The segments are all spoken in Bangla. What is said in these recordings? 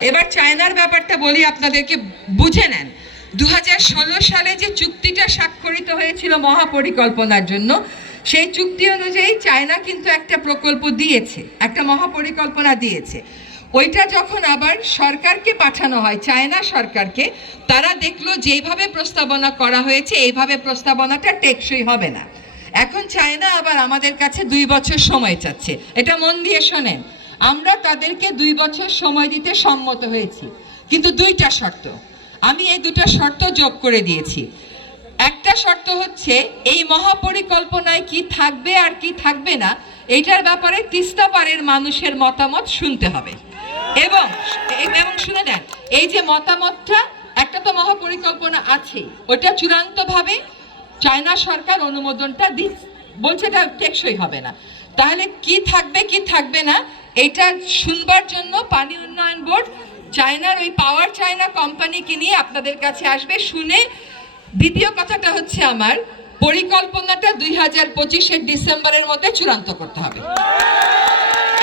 এবার চায়নার ব্যাপারটা বলি, আপনাদেরকে বুঝে নেন। দু হাজার ষোলো সালে যে চুক্তিটা স্বাক্ষরিত হয়েছিল মহাপরিকল্পনার জন্য, সেই চুক্তি অনুযায়ী চায়না কিন্তু একটা প্রকল্প দিয়েছে, একটা মহাপরিকল্পনা দিয়েছে। ওইটা যখন আবার সরকারকে পাঠানো হয়, চায়না সরকারকে, তারা দেখল যেভাবে প্রস্তাবনা করা হয়েছে, এইভাবে প্রস্তাবনাটা টেকসই হবে না। এখন চায়না আবার আমাদের কাছে দুই বছর সময় চাচ্ছে। এটা মন দিয়ে শোনেন। আমরা তাদেরকে দুই বছর সময় দিতে সম্মত হয়েছি। কিন্তু দুইটা শর্ত। আমি এই দুটো শর্ত যোগ করে দিয়েছি। একটা শর্ত হচ্ছে, এই মহাপরিকল্পনায় কি থাকবে আর কি থাকবে না, এইটার ব্যাপারে তিস্তা পাড়ের মানুষের মতামত শুনতে হবে। এবং এবং শুনে নেন, এই যে মতামতটা, একটা তো মহাপরিকল্পনা আছেই। ওটা চূড়ান্তভাবে চায়না সরকার অনুমোদনটা দিচ্ছে। বলছে এটা টেকসই হবে না। তাহলে কি থাকবে কি থাকবে না এটা শুনবার জন্য পানি উন্নয়ন বোর্ড, চায়নার ওই পাওয়ার চায়না কোম্পানিকে নিয়ে আপনাদের কাছে আসবে। শুনে দ্বিতীয় কথাটা হচ্ছে আমার, পরিকল্পনাটা দুই হাজার পঁচিশের ডিসেম্বরের মধ্যে চূড়ান্ত করতে হবে।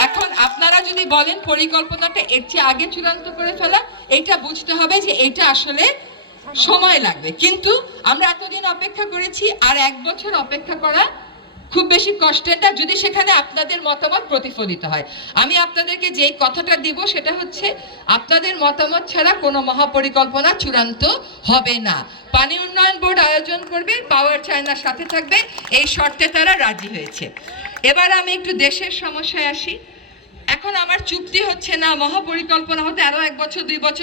এখন আপনারা যদি বলেন পরিকল্পনাটা এর চেয়ে আগে চূড়ান্ত করে ফেলা, এইটা বুঝতে হবে যে এটা আসলে সময় লাগবে। কিন্তু আমরা এতদিন অপেক্ষা করেছি আর এক বছর অপেক্ষা করা খুব বেশি কষ্টের না, যদি সেখানে আপনাদের মতামত প্রতিফলিত হয়। আমি আপনাদেরকে যেই কথাটা দিব সেটা হচ্ছে, আপনাদের মতামত ছাড়া কোনো মহাপরিকল্পনা চূড়ান্ত হবে না। পানি উন্নয়ন বোর্ড আয়োজন করবে, পাওয়ার চায়নার সাথে থাকবে, এই শর্তে তারা রাজি হয়েছে। এবার আমি একটু দেশের সমস্যায় আসি। এখন আমার চুক্তি হচ্ছে না, মহাপরিকল্পনা হতে আরও এক বছর, দুই বছর